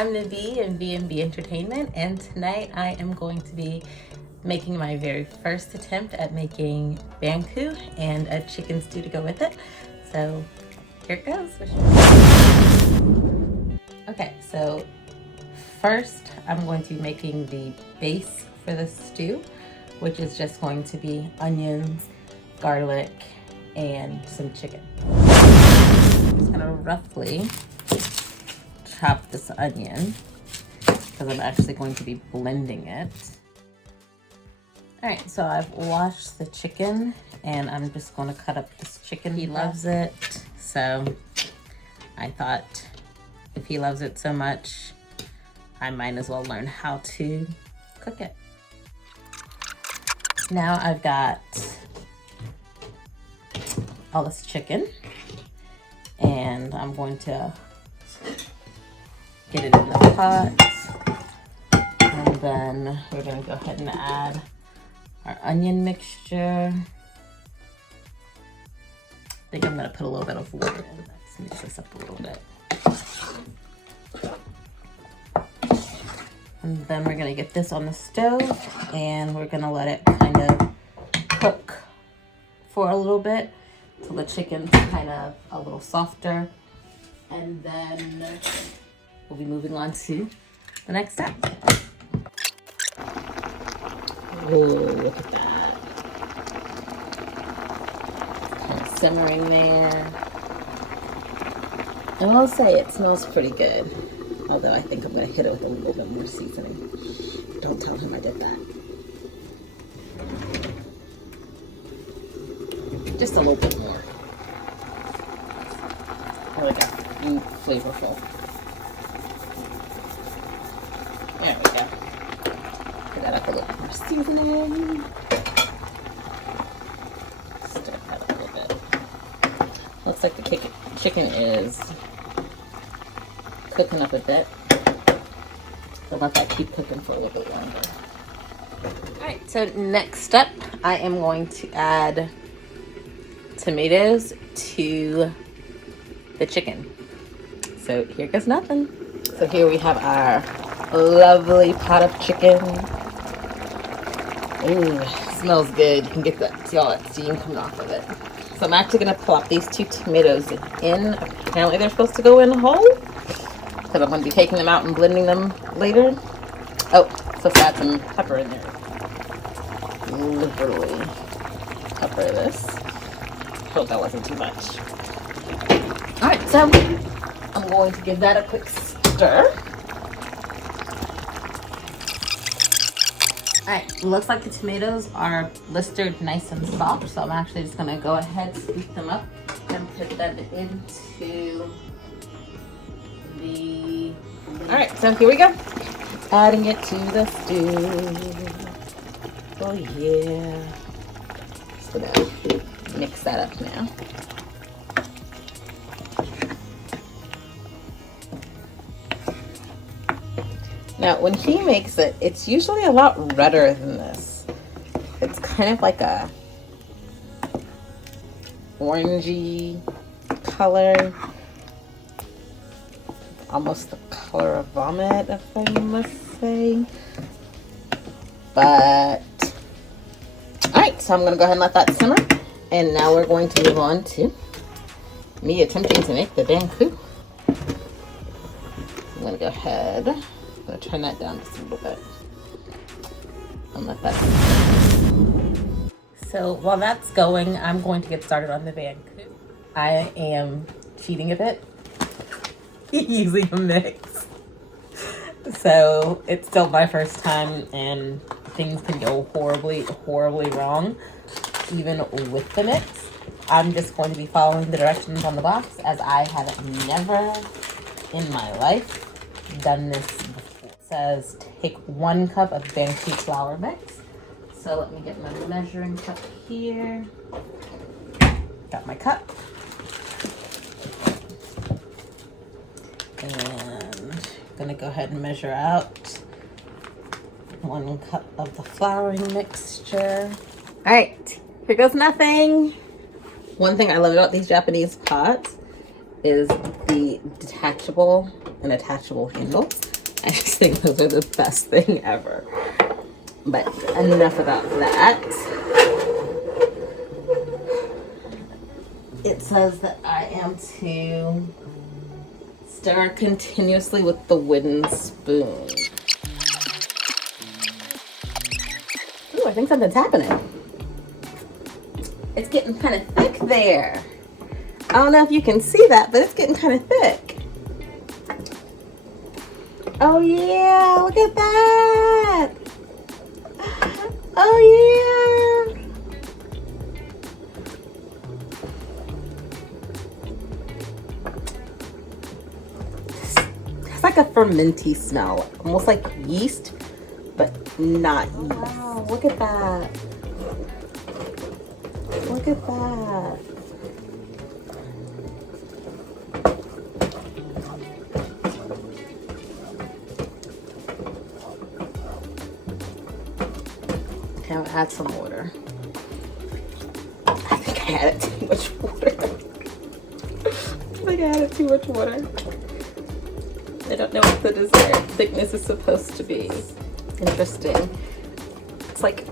I'm Nabi in B&B Entertainment, and tonight I am going to be making my very first attempt at making banku and a chicken stew to go with it. So here it goes. Okay, so first I'm going to be making the base for the stew, which is just going to be onions, garlic, and some chicken. I'm just gonna roughly chop this onion because I'm actually going to be blending it. All right, so I've washed the chicken and I'm just going to cut up this chicken. He loves it, so I thought if he loves it so much, I might as well learn how to cook it. Now I've got all this chicken and I'm going to get it in the pot, and then we're going to go ahead and add our onion mixture. I think I'm going to put a little bit of water in. Let's mix this up a little bit. And then we're going to get this on the stove and we're going to let it kind of cook for a little bit till the chicken's kind of a little softer, and then we'll be moving on to the next step. Oh, look at that. Kind of simmering there. I will say it smells pretty good, although I think I'm going to hit it with a little bit more seasoning. Don't tell him I did that. Just a little bit more. There we go. And flavorful. There we go. Put that up a little more seasoning. Stir that up a little bit. Looks like the chicken is cooking up a bit. So let that keep cooking for a little bit longer. Alright, so next up, I am going to add tomatoes to the chicken. So here goes nothing. So here we have our lovely pot of chicken. Ooh, smells good. You can get that, see all that steam coming off of it. So I'm actually gonna plop these 2 tomatoes in. Apparently they're supposed to go in whole, because I'm gonna be taking them out and blending them later. Oh, so add some pepper in there. Literally pepper this. Hope that wasn't too much. All right, so I'm going to give that a quick stir. All right, looks like the tomatoes are blistered nice and soft, so I'm actually just gonna go ahead, scoop them up, and put them into the... All right, so here we go. Adding it to the stew. Oh yeah. So now, mix that up now. Now, when he makes it, it's usually a lot redder than this. It's kind of like a orangey color. Almost the color of vomit, if I must say. But, alright, so I'm going to go ahead and let that simmer. And now we're going to move on to me attempting to make the banku. I'm going to go ahead. I'm going to turn that down just a little bit. And let that simmer. So while that's going, I'm going to get started on the banku. I am cheating a bit using a mix. So it's still my first time and things can go horribly, horribly wrong, even with the mix. I'm just going to be following the directions on the box, as I have never in my life done this before. It says take 1 cup of banku flour mix. So let me get my measuring cup here. Got my cup. And I'm gonna go ahead and measure out 1 cup of the flouring mixture. All right, here goes nothing. One thing I love about these Japanese pots is the detachable an attachable handle. I just think those are the best thing ever. But enough about that. It says that I am to stir continuously with the wooden spoon. Ooh, I think something's happening. It's getting kind of thick there. I don't know if you can see that, but it's getting kind of thick. Oh yeah, look at that. Oh yeah. It's like a fermenty smell, almost like yeast, but not yeast. Wow, look at that. Look at that. Now add some water. I think I added too much water. I added too much water. I don't know what the desired thickness is supposed to be. Interesting. It's like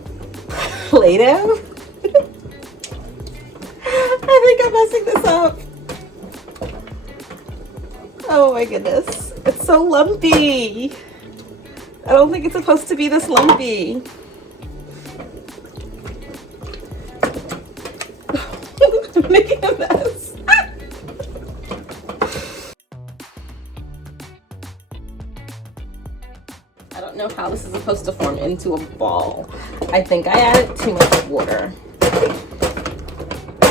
Play-Doh. I think I'm messing this up. Oh my goodness. It's so lumpy. I don't think it's supposed to be this lumpy. I'm making a mess. I don't know how this is supposed to form into a ball. I think I added too much water.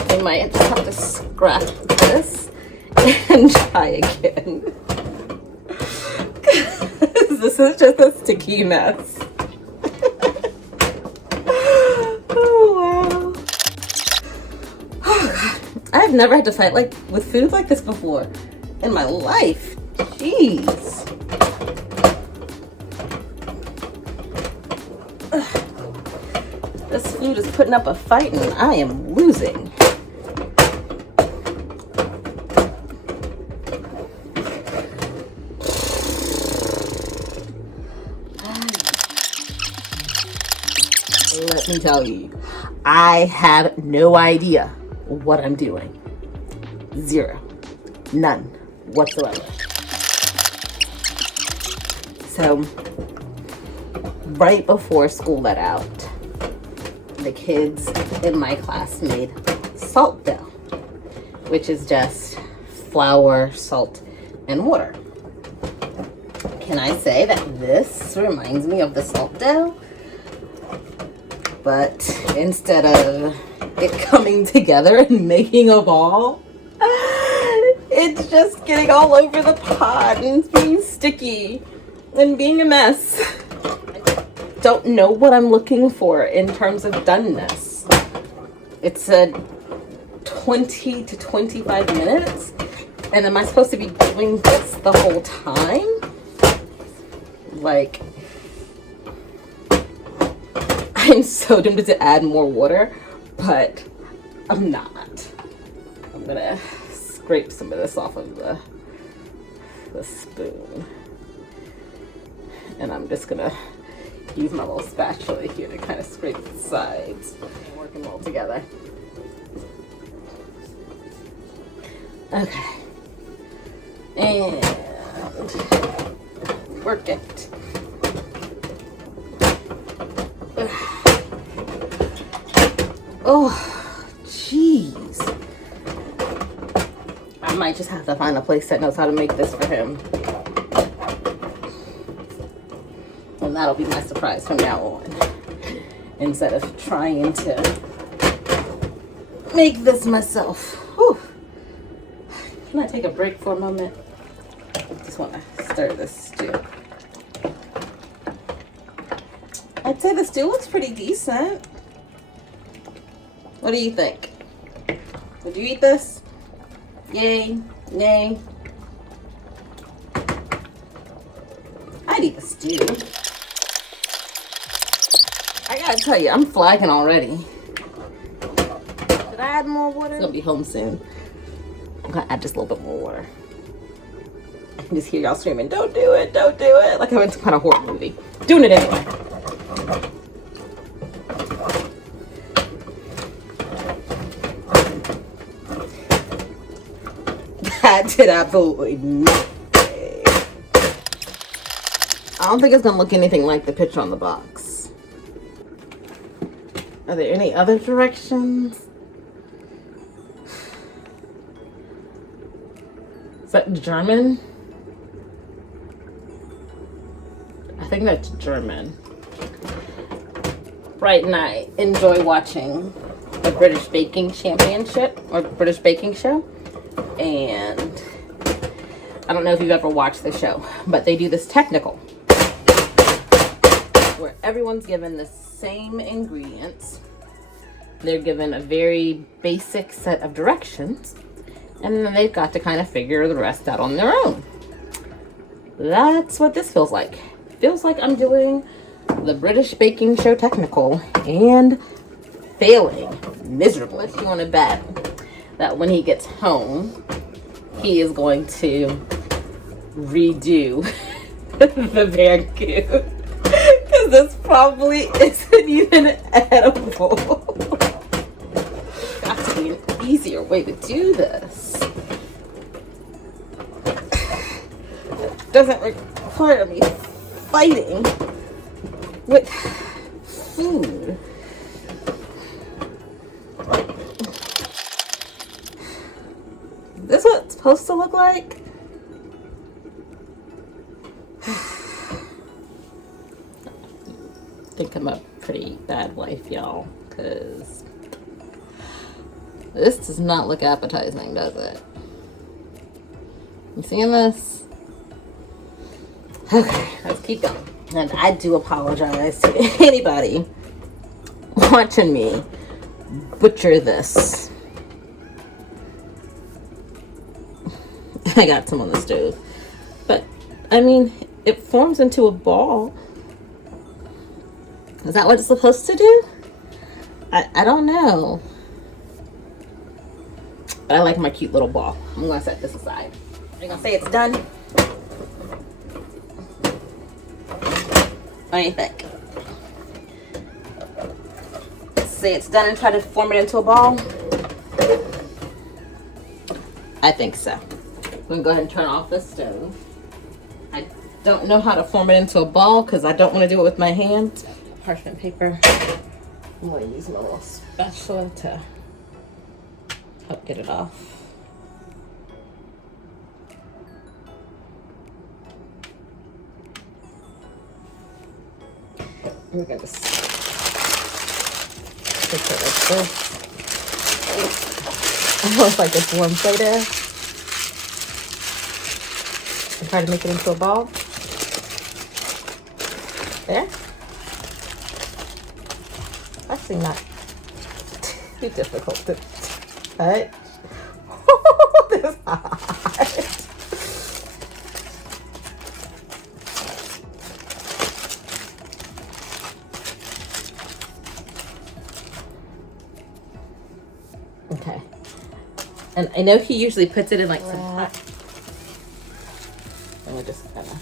I might just have to scrap this and try again. This is just a sticky mess. Oh wow. Oh god. I've never had to fight like with food like this before in my life. Jeez. This food is putting up a fight and I am losing. Let me tell you, I have no idea what I'm doing. Zero. None whatsoever. So, right before school let out, the kids in my class made salt dough, which is just flour, salt, and water. Can I say that this reminds me of the salt dough? But instead of it coming together and making a ball, it's just getting all over the pot and being sticky and being a mess. I don't know what I'm looking for in terms of doneness. It said 20 to 25 minutes. And am I supposed to be doing this the whole time? Like, I'm so tempted to add more water, but I'm not. I'm gonna scrape some of this off of the spoon. And I'm just gonna use my little spatula here to kind of scrape the sides. Working well together. Okay. And work it. Oh, jeez. I might just have to find a place that knows how to make this for him. And that'll be my surprise from now on. Instead of trying to make this myself. Whew. Can I take a break for a moment? I just want to stir this stew. I'd say the stew looks pretty decent. What do you think? Would you eat this? Yay, nay. I'd eat the stew. I gotta tell you, I'm flagging already. Should I add more water? It's gonna be home soon. I'm gonna add just a little bit more water. I can just hear y'all screaming, don't do it, don't do it. Like I'm in some kind of horror movie. Doing it anyway. That did absolutely nothing. I don't think it's gonna look anything like the picture on the box. Are there any other directions? Is that German? I think that's German. Right, and I enjoy watching the British Baking Championship or British Baking Show. And I don't know if you've ever watched the show, but they do this technical where everyone's given the same ingredients. They're given a very basic set of directions, and then they've got to kind of figure the rest out on their own. That's what this feels like. Feels like I'm doing the British Baking Show technical and failing miserably. If you want to bet that when he gets home, he is going to redo the Banku. Because this probably isn't even edible. There's got to be an easier way to do this. It doesn't require me fighting with food. This is what it's supposed to look like? I think I'm a pretty bad wife, y'all, because this does not look appetizing, does it? You seeing this? Okay, let's keep going. And I do apologize to anybody watching me butcher this. I got some on the stove. But, I mean, it forms into a ball. Is that what it's supposed to do? I don't know. But I like my cute little ball. I'm going to set this aside. I'm going to say it's done. What do you think? Say it's done and try to form it into a ball? I think so. I'm going to go ahead and turn off the stove. I don't know how to form it into a ball because I don't want to do it with my hands. Parchment paper. I'm going to use my little spatula to help get it off. We're going to just stick it like this. Almost like it's warm Play-Doh. And try to make it into a ball. There. Actually not too difficult to touch. This is hot. Okay. And I know he usually puts it in like some hot. And we're just gonna,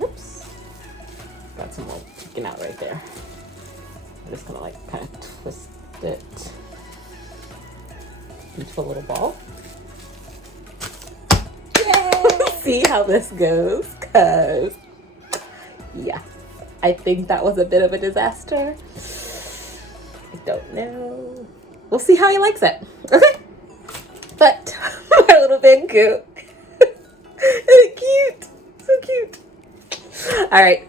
oops, got some more peeking out right there. I'm just gonna like kind of twist it into a little ball. Yay! See how this goes? Cause yeah, I think that was a bit of a disaster. I don't know. We'll see how he likes it. Okay. But my little Banku. Isn't it cute? So cute. All right.